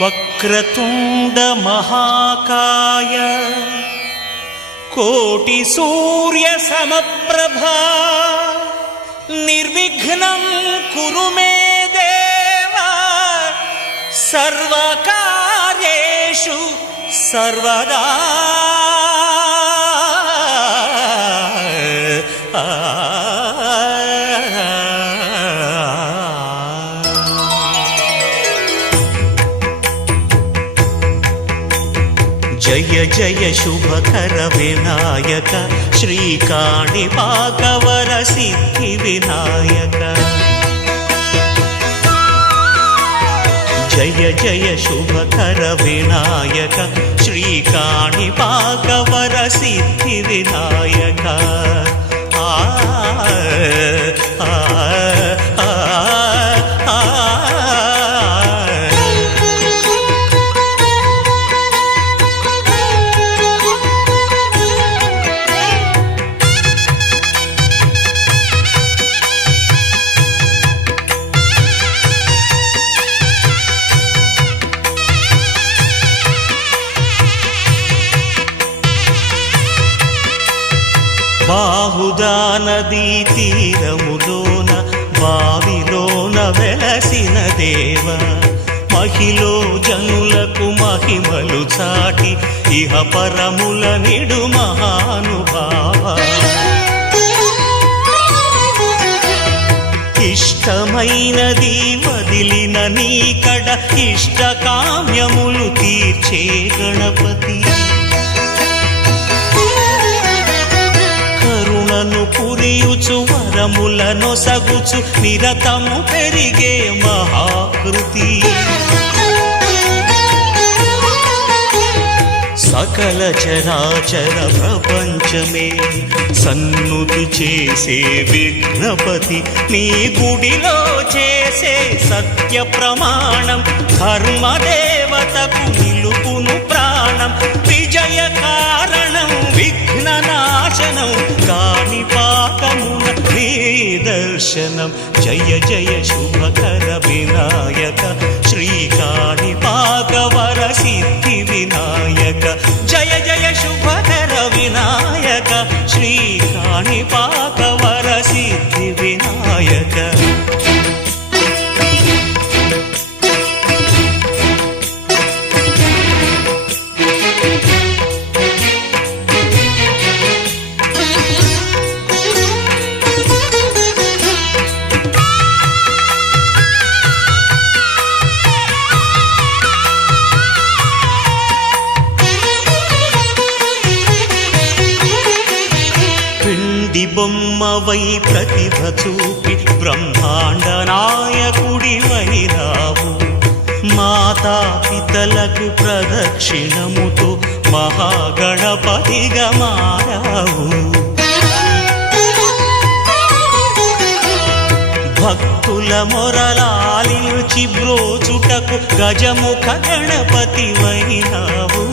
వక్రతుండ మహాకాయ కోటి సూర్య సమప్రభా నిర్విఘ్నం కురు మే దేవా సర్వకార్యేషు సర్వదా. జయ జయ శుభకర వినాయక శ్రీకాణిపాకవర సిద్ధి వినాయక. జయ జయ శుభకర వినాయక శ్రీకాణిపాకవర సిద్ధి వినాయక. బాహుదా నదీ తీరములోన బావిలోన వెలసిన దేవ మహిలో జనులకు మహిమలు చాటి ఇహ పరముల నిడు మహానుభావ. ఇష్టమైనది వదిలిన నీకడ ఇష్ట కామ్యములు తీర్చే గణపతి. కరుణను పురియుచు వరములను సగుచు నిరతము పెరిగే మహాకృతి. సకల చరాచర ప్రపంచమే సన్నుతి చేసే విఘ్నపతి. నీ గుడిలో చేసే సత్య ప్రమాణం ధర్మదేవతకు నిలుపును ప్రాణం. విజయ కారణం విఘ్న నాశనం కాణిపాకమున నీ దర్శనం. జయ జయ శుభకర వినాయక శ్రీకాణిపాకవర సిద్ధి వినాయక. జయ జయ శుభకర వినాయక శ్రీకాణిపాకవర సిద్ధి వినాయక. బొమ్మవై ప్రతిభ చూపి బ్రహ్మాండ నాయకుడివైనావు. మాతా పితలకు ప్రదక్షిణముతో మహాగణపతిగా మారావు. భక్తుల మొరలాలించి బ్రోచుటకు గజముఖ గణపతివైనావు.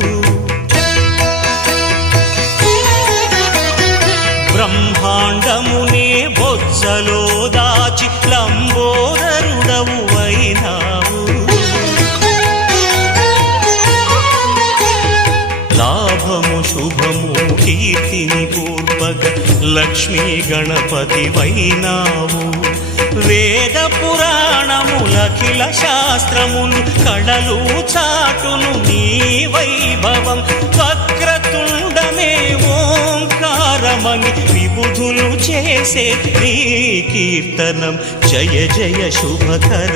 బ్రహ్మాండమునే బొజ్జలో దాచి లంబోదరుడవు అయినావు. లాభము శుభము కీర్తిని పూర్వక లక్ష్మీ గణపతి వైనావు. వేద పురాణములఖిల శాస్త్రములు కళలు చాటును నీ వైభవం. వక్రతుండమే ఓంకారమని విబుధులు చేసే నీ కీర్తనం. జయ జయ శుభకర